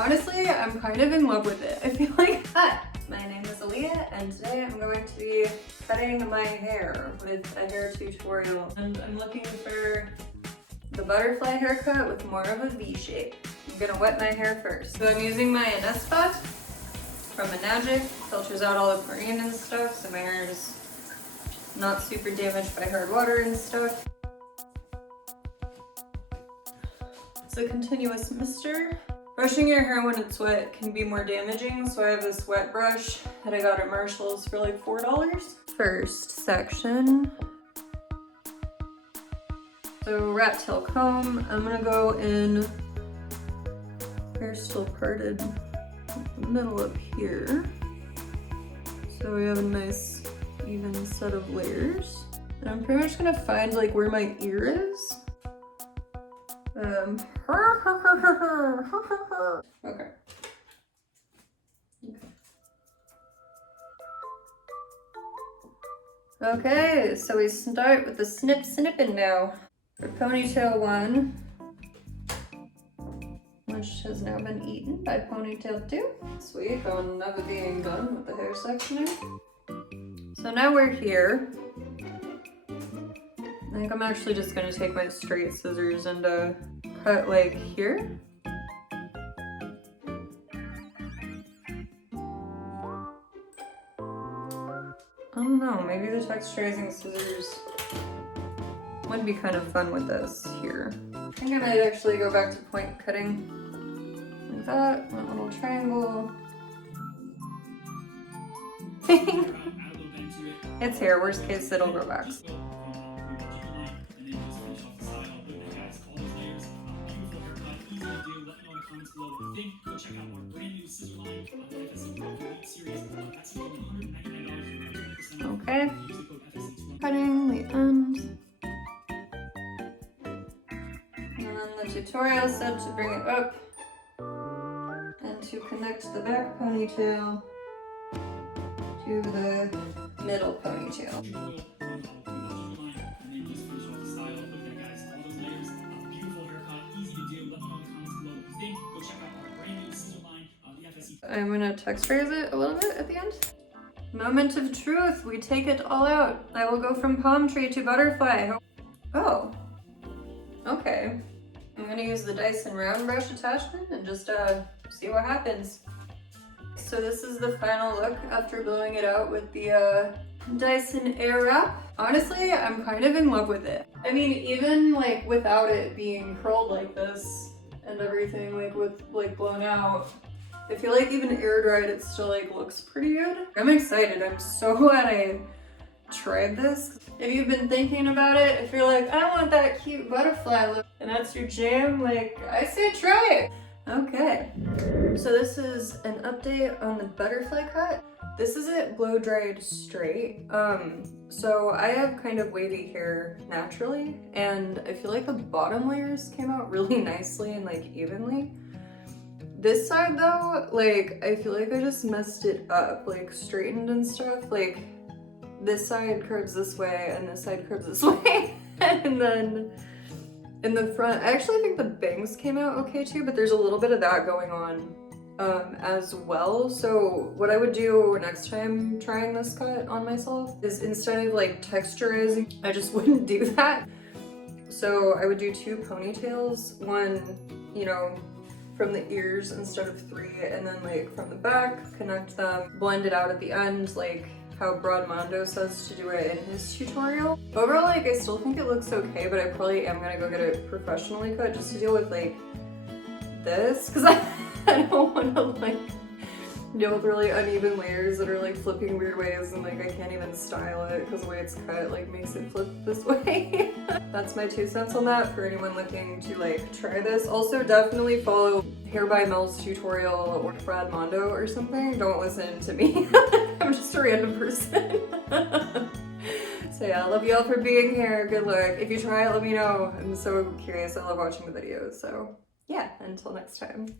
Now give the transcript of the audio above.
Honestly, I'm kind of in love with it. I feel like, hi, my name is Aaliyah, and today I'm going to be cutting my hair with a hair tutorial. And I'm looking for the butterfly haircut with more of a V shape. I'm gonna wet my hair first. So I'm using my Anespa from Magic. Filters out all the chlorine and stuff, so my hair is not super damaged by hard water and stuff. It's a continuous mister. Brushing your hair when it's wet can be more damaging, so I have this wet brush that I got at Marshall's for like $4. First section. So rat tail comb, I'm gonna go in, hair still parted in the middle up here. So we have a nice even set of layers. And I'm pretty much gonna find like where my ear is. Okay. Okay, so we start with the snipping now. For ponytail 1, which has now been eaten by ponytail 2. Sweet, on never being done with the hair sectioning. So now we're here. I think I'm actually just gonna take my straight scissors and cut like here. I don't know, maybe the texturizing scissors would be kind of fun with this here. I think I might actually go back to point cutting. Like that, one little triangle. It's here, worst case it'll grow back. Okay, cutting the ends. And then the tutorial said to bring it up and to connect the back ponytail to the middle ponytail. I'm gonna texturize it a little bit at the end. Moment of truth, we take it all out. I will go from palm tree to butterfly. Oh, okay. I'm gonna use the Dyson round brush attachment and just see what happens. So this is the final look after blowing it out with the Dyson Airwrap. Honestly, I'm kind of in love with it. I mean, even like without it being curled like this and everything, like with like blown out, I feel like even air dried it still like looks pretty good. I'm excited. I'm so glad I tried this. If you've been thinking about it, if you're like, I want that cute butterfly look and that's your jam, like I say try it. Okay. So this is an update on the butterfly cut. This is it blow dried straight. So I have kind of wavy hair naturally, and I feel like the bottom layers came out really nicely and like evenly. This side though, like, I feel like I just messed it up, like straightened and stuff. Like, this side curves this way and this side curves this way. And then in the front, I actually think the bangs came out okay too, but there's a little bit of that going on as well. So what I would do next time trying this cut on myself is instead of like texturizing, I just wouldn't do that. So I would do 2 ponytails, one, you know, from the ears instead of 3, and then like from the back, connect them, blend it out at the end, like how Broadmondo says to do it in his tutorial. Overall, like I still think it looks okay, but I probably am gonna go get it professionally cut just to deal with like this, because I don't want to like deal with really uneven layers that are like flipping weird ways, and like I can't even style it because the way it's cut like makes it flip this way. That's my 2 cents on that for anyone looking to like try this. Also definitely follow Hair by Mel's tutorial or Broadmondo or something. Don't listen to me. I'm just a random person. So yeah, I love you all for being here. Good luck. If you try it, let me know. I'm so curious. I love watching the videos. So yeah, until next time.